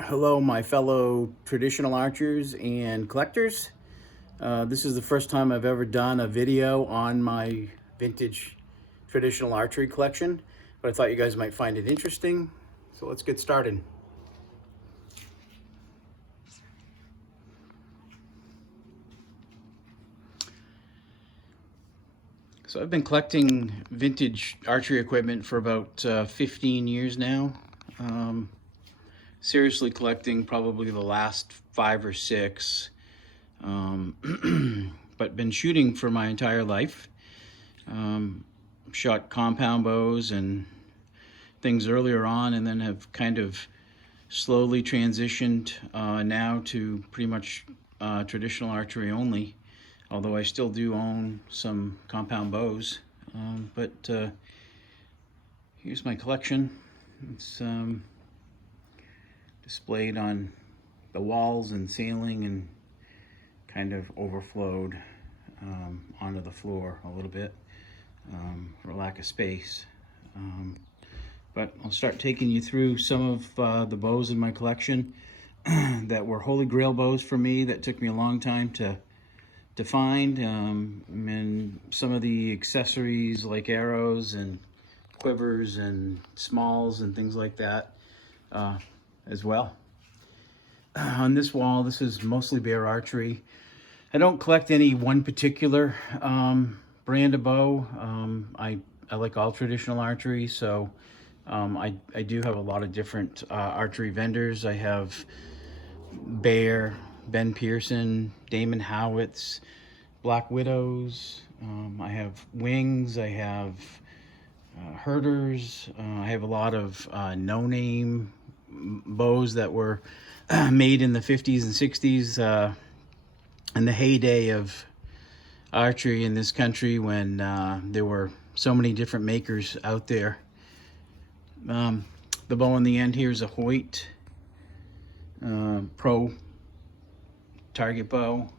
Hello, my fellow traditional archers and collectors. This is the first time I've ever done a video on my vintage traditional archery collection, but I thought you guys might find it interesting. So let's get started. So I've been collecting vintage archery equipment for about 15 years now. Seriously collecting probably the last 5 or 6. But been shooting for my entire life. Shot compound bows and things earlier on, and then have kind of slowly transitioned now to pretty much traditional archery only, although I still do own some compound bows. But here's my collection. It's displayed on the walls and ceiling and kind of overflowed onto the floor a little bit for lack of space. But I'll start taking you through some of the bows in my collection that were holy grail bows for me that took me a long time to find, and some of the accessories like arrows and quivers and smalls and things like that as well. On this wall, this is mostly bear archery. I don't collect any one particular brand of bow. I like all traditional archery, so I do have a lot of different archery vendors. I have Bear, Ben Pearson, Damon Howitz, Black Widows. I have Wings. I have Herders. I have a lot of no-name bows that were made in the 50s and 60s, in the heyday of archery in this country, when there were so many different makers out there. The bow on the end here is a Hoyt Pro target bow.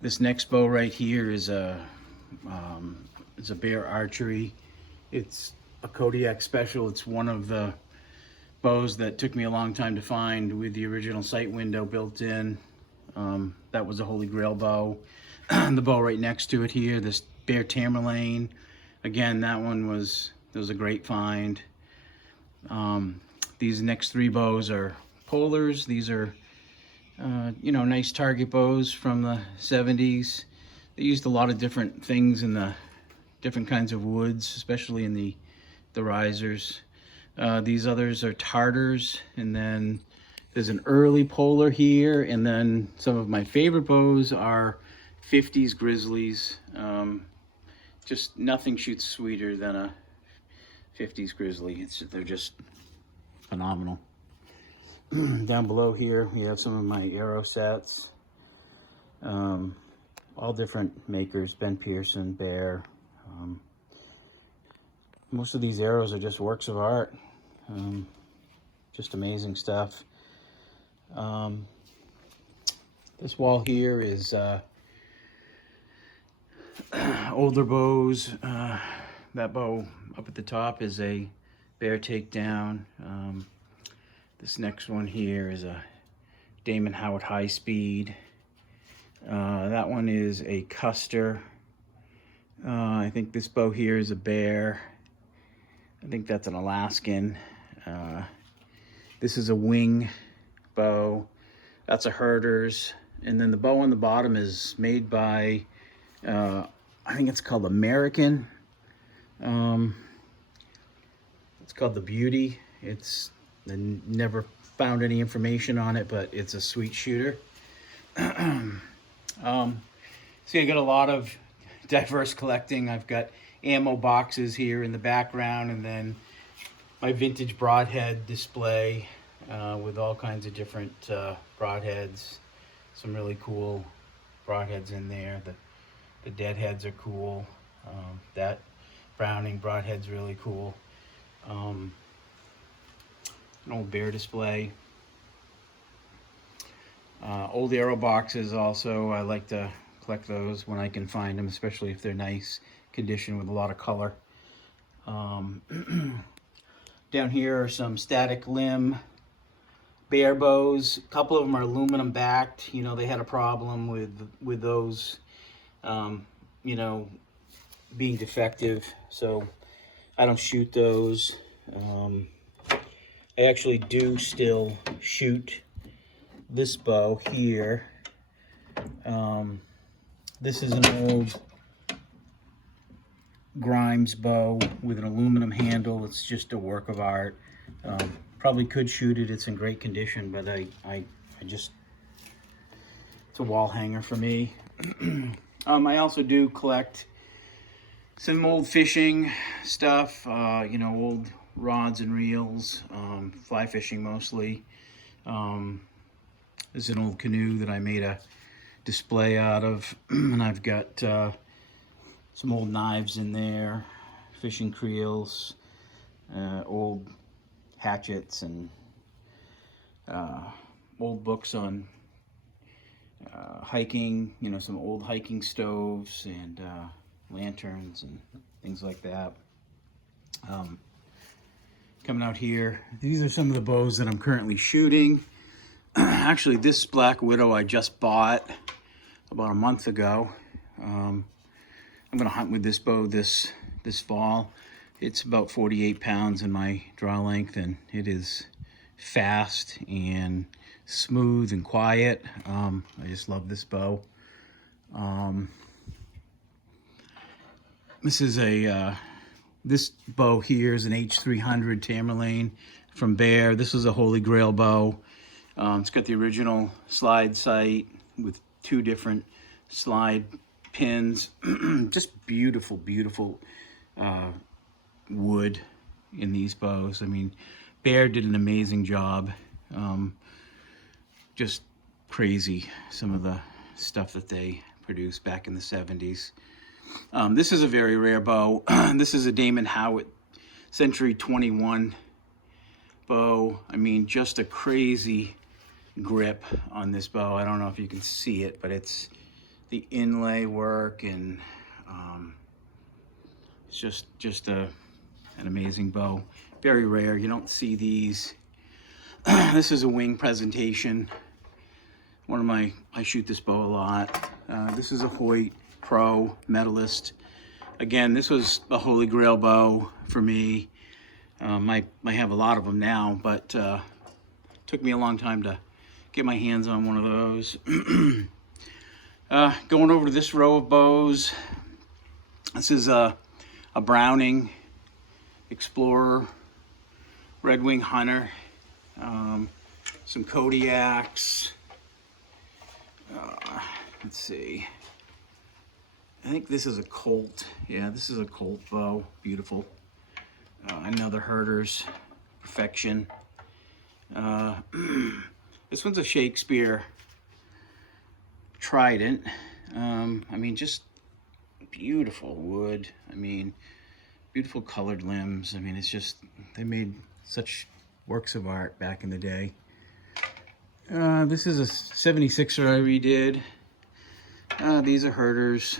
This next bow right here is a Bear Archery. It's a Kodiak Special. It's one of the bows that took me a long time to find with the original sight window built in. That was a holy grail bow. The bow right next to it here, this Bear Tamerlane. Again, that was a great find. These next 3 bows are polars. These are nice target bows from the 70s. They used a lot of different things in the different kinds of woods, especially in the risers. These others are Tartars, and then there's an early polar here, and then some of my favorite bows are 50s Grizzlies. Just nothing shoots sweeter than a 50s Grizzly. They're just phenomenal. Down below here we have some of my arrow sets, all different makers, Ben Pearson, Bear. Most of these arrows are just works of art, just amazing stuff. This wall here is older bows. That bow up at the top is a Bear Takedown. This next one here is a Damon Howard High Speed. That one is a Custer. I think this bow here is a Bear. I think that's an Alaskan. This is a Wing bow. That's a Herders. And then the bow on the bottom is made by, I think it's called American. It's called the Beauty. I never found any information on it, but it's a sweet shooter. See, I got a lot of diverse collecting. I've got ammo boxes here in the background, and then my vintage broadhead display with all kinds of different broadheads. Some really cool broadheads in there. The deadheads are cool. That Browning broadhead's really cool. An old Bear display. Old arrow boxes also. I like to collect those when I can find them, especially if they're nice condition with a lot of color. Down here are some static limb Bear bows. A couple of them are aluminum backed. You know, they had a problem with those, you know, being defective. So I don't shoot those. I actually do still shoot this bow here. This is an old Grimes bow with an aluminum handle. It's just a work of art. Probably could shoot it. It's in great condition, but I just, it's a wall hanger for me. I also do collect some old fishing stuff, you know, old rods and reels, fly fishing mostly. This is an old canoe that I made a display out of, and I've got some old knives in there, fishing creels, old hatchets, and old books on hiking, you know, some old hiking stoves and lanterns and things like that. Coming out here, these are some of the bows that I'm currently shooting. Actually, this Black Widow I just bought about a month ago. I'm gonna hunt with this bow this fall. It's about 48 pounds in my draw length, and it is fast and smooth and quiet. I just love this bow. This is a this bow here is an H300 Tamerlane from Bear. This was a Holy Grail bow. It's got the original slide sight with 2 different slide pins. Just beautiful, beautiful wood in these bows. I mean, Bear did an amazing job. Just crazy, some of the stuff that they produced back in the 70s. This is a very rare bow. This is a Damon Howitt Century 21 bow. I mean, just a crazy grip on this bow. I don't know if you can see it, but it's the inlay work, and it's just an amazing bow. Very rare. You don't see these. This is a wing presentation. I shoot this bow a lot. This is a Hoyt Pro Medalist. Again, this was a Holy Grail bow for me. I have a lot of them now, but took me a long time to get my hands on one of those. Going over to this row of bows. This is a Browning Explorer Red Wing Hunter. Some Kodiaks. Let's see. I think this is a Colt. Yeah, this is a Colt bow. Beautiful. Another Herder's Perfection. This one's a Shakespeare Trident. I mean, just beautiful wood. I mean, beautiful colored limbs. I mean, it's just, they made such works of art back in the day. This is a 76er I redid. These are Herder's.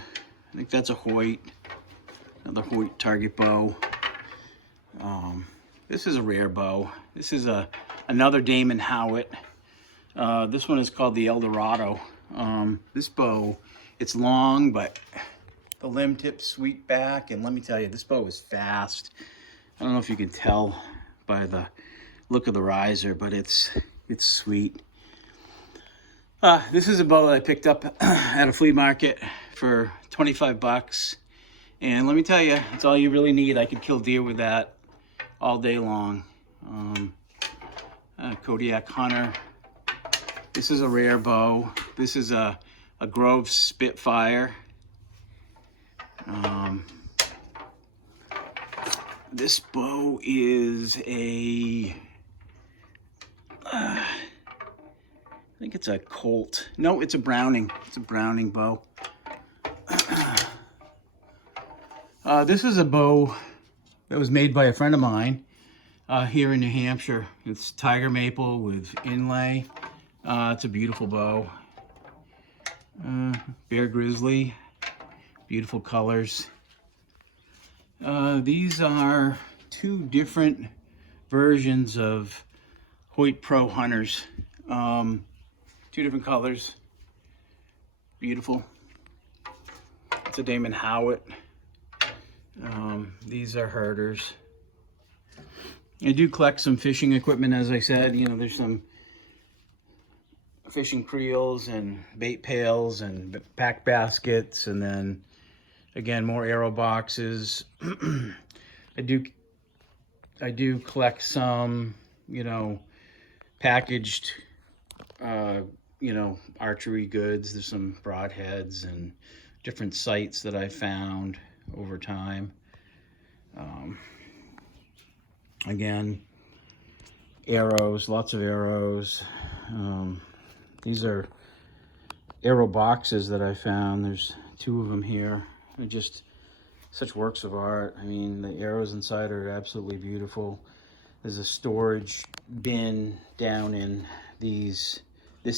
I think that's a Hoyt. Another Hoyt target bow. This is a rare bow. This is another Damon Howitt. This one is called the Eldorado. This bow, it's long, but the limb tips sweep back, and let me tell you, this bow is fast. I don't know if you can tell by the look of the riser, but it's sweet. This is a bow that I picked up at a flea market for 25 bucks. And let me tell you, it's all you really need. I could kill deer with that all day long. Kodiak Hunter. This is a rare bow. This is a Grove Spitfire. This bow is a... I think it's a Colt. No, it's a Browning. It's a Browning bow. This is a bow that was made by a friend of mine here in New Hampshire. It's tiger maple with inlay. It's a beautiful bow. Bear Grizzly. Beautiful colors. These are 2 different versions of Hoyt Pro Hunters. 2 different colors. Beautiful. It's a Damon Howitt. These are herders. I do collect some fishing equipment, as I said. You know, there's some fishing creels and bait pails and pack baskets, and then again more arrow boxes. I do collect some, you know, packaged you know, archery goods. There's some broadheads and different sites that I found over time. Again, arrows, lots of arrows. These are arrow boxes that I found. There's 2 of them here. They're just such works of art. I mean, the arrows inside are absolutely beautiful. There's a storage bin down in this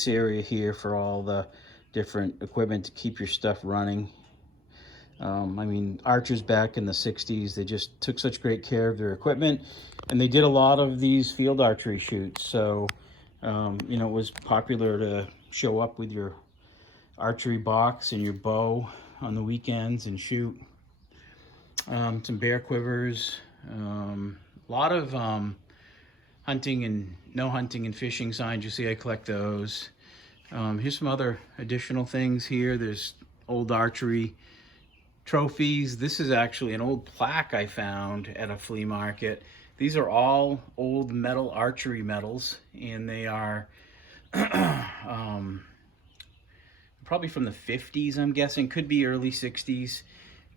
area here for all the different equipment to keep your stuff running. I mean, archers back in the 60s, they just took such great care of their equipment, and they did a lot of these field archery shoots. So, you know, it was popular to show up with your archery box and your bow on the weekends and shoot. Some bear quivers, a lot of hunting and no hunting and fishing signs. You see I collect those. Here's some other additional things here. There's old archery trophies. This is actually an old plaque I found at a flea market. These are all old metal archery medals, and they are probably from the 50s, I'm guessing. Could be early 60s,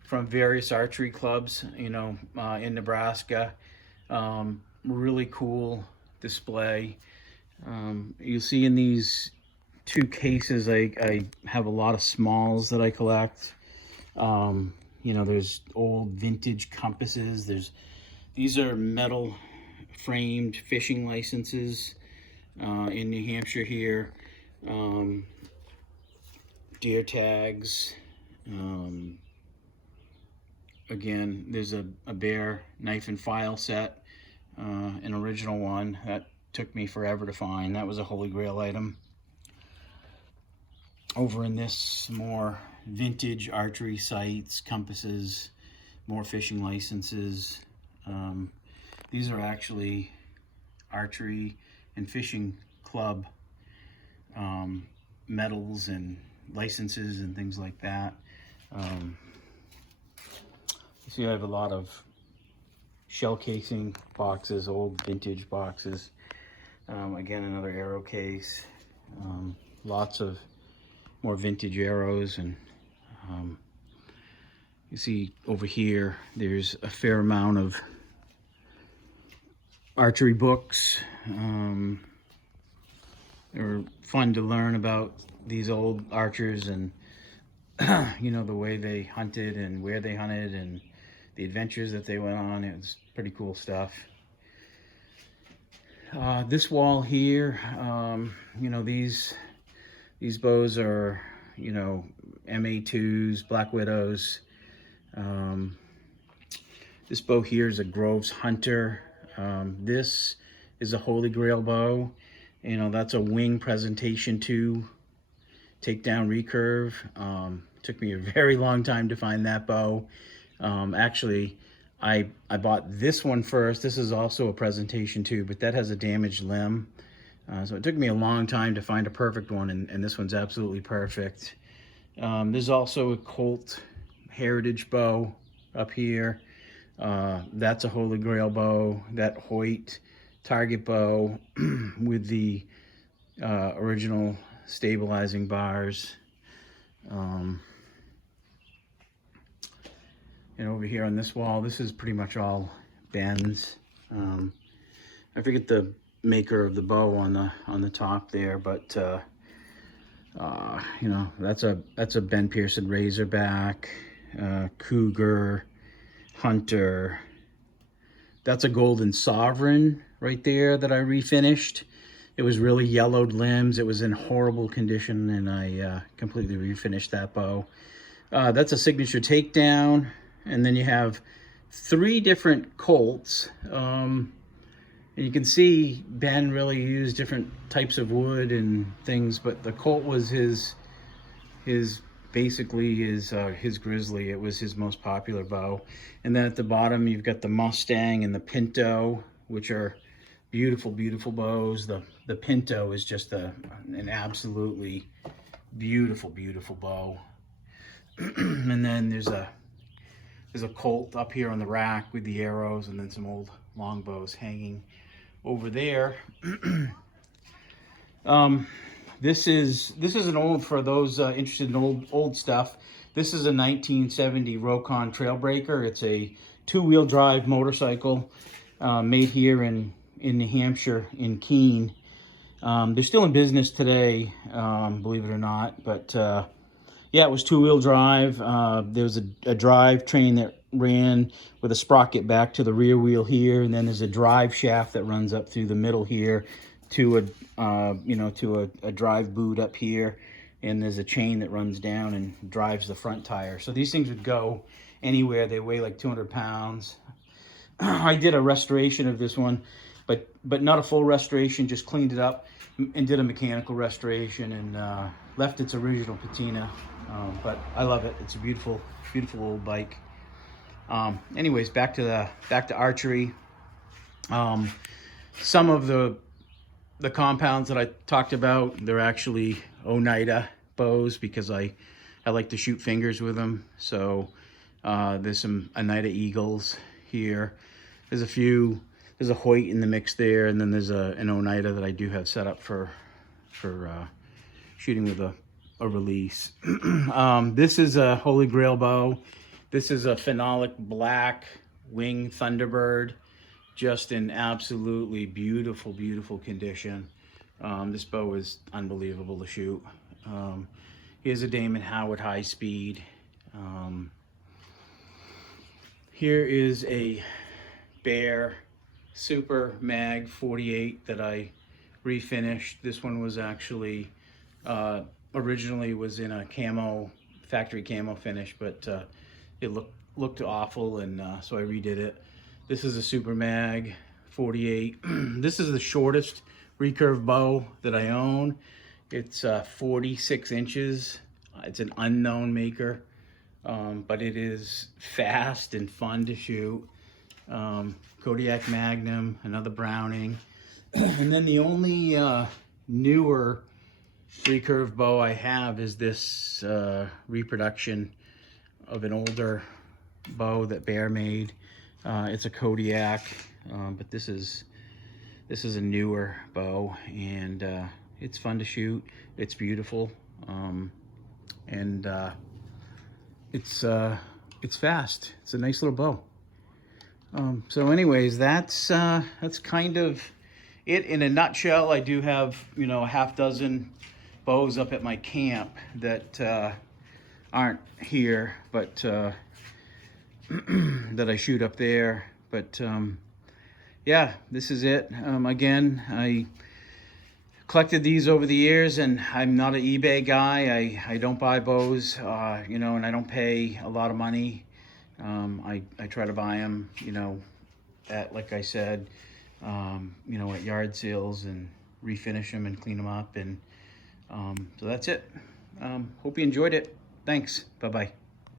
from various archery clubs, you know, in Nebraska. Really cool display. You'll see in these 2 cases, I have a lot of smalls that I collect. You know, there's old vintage compasses. These are metal framed fishing licenses in New Hampshire here. Deer tags. Again, there's a bear knife and file set, an original one that took me forever to find. That was a Holy Grail item. Over in this, more vintage archery sights, compasses, more fishing licenses. These are actually archery and fishing club medals and licenses and things like that. You see I have a lot of shell casing boxes, old vintage boxes. Again, another arrow case. Lots of more vintage arrows, and you see over here there's a fair amount of archery books. They were fun to learn about these old archers and you know, the way they hunted and where they hunted and the adventures that they went on. It was pretty cool stuff. This wall here, you know, these bows are, you know, MA2s, Black Widows. This bow here is a Groves Hunter. This is a Holy Grail bow. You know, that's a wing presentation 2 takedown recurve. Took me a very long time to find that bow. Actually, I bought this one first. This is also a presentation 2, but that has a damaged limb. So it took me a long time to find a perfect one, and this one's absolutely perfect. There's also a Colt Heritage bow up here. That's a Holy Grail bow. That Hoyt target bow with the original stabilizing bars. And over here on this wall, this is pretty much all bends. I forget the maker of the bow on the top there, but you know, that's a Ben Pearson Razorback, Cougar, Hunter. That's a Golden Sovereign right there that I refinished. It was really yellowed limbs. It was in horrible condition, and I completely refinished that bow. That's a signature takedown. And then you have 3 different Colts. And you can see Ben really used different types of wood and things, but the Colt was his basically his Grizzly. It was his most popular bow. And then at the bottom you've got the Mustang and the Pinto, which are beautiful, beautiful bows. The Pinto is just an absolutely beautiful, beautiful bow. And then there's a Colt up here on the rack with the arrows, and then some old longbows hanging over there. This is an old, for those interested in old stuff. This is a 1970 Rokon Trailbreaker. It's a two-wheel drive motorcycle made here in New Hampshire, in Keene. They're still in business today, believe it or not. But yeah, it was two-wheel drive. There was a drive train that ran with a sprocket back to the rear wheel here, and then there's a drive shaft that runs up through the middle here to a drive boot up here, and there's a chain that runs down and drives the front tire. So these things would go anywhere. They weigh like 200 pounds. I did a restoration of this one, but not a full restoration, just cleaned it up and did a mechanical restoration, and left its original patina. But I love it. It's a beautiful, beautiful old bike. Anyways, back to archery. Some of the compounds that I talked about, they're actually Oneida bows, because I like to shoot fingers with them. So there's some Oneida Eagles here. There's a Hoyt in the mix there, and then there's an Oneida that I do have set up for shooting with a release. This is a Holy Grail bow. This is a phenolic black wing Thunderbird, just in absolutely beautiful, beautiful condition. This bow is unbelievable to shoot. Here's a Damon Howard high speed. Here is a Bear Super Mag 48 that I refinished. This one was actually originally was in a factory camo finish, but it looked awful, and so I redid it. This is a Super Mag 48. This is the shortest recurve bow that I own. It's 46 inches. It's an unknown maker, but it is fast and fun to shoot. Kodiak Magnum, another Browning. And then the only newer recurve bow I have is this reproduction of an older bow that Bear made. It's a Kodiak, but this is a newer bow, and it's fun to shoot. It's beautiful, and it's fast. It's a nice little bow. So anyways, that's kind of it in a nutshell. I do have, a half dozen bows up at my camp that aren't here, but that I shoot up there. But yeah, this is it. Again, I collected these over the years, and I'm not an eBay guy. I don't buy bows, and I don't pay a lot of money. I try to buy them, at, like I said, at yard sales, and refinish them and clean them up. And so that's it. Hope you enjoyed it. Thanks. Bye-bye.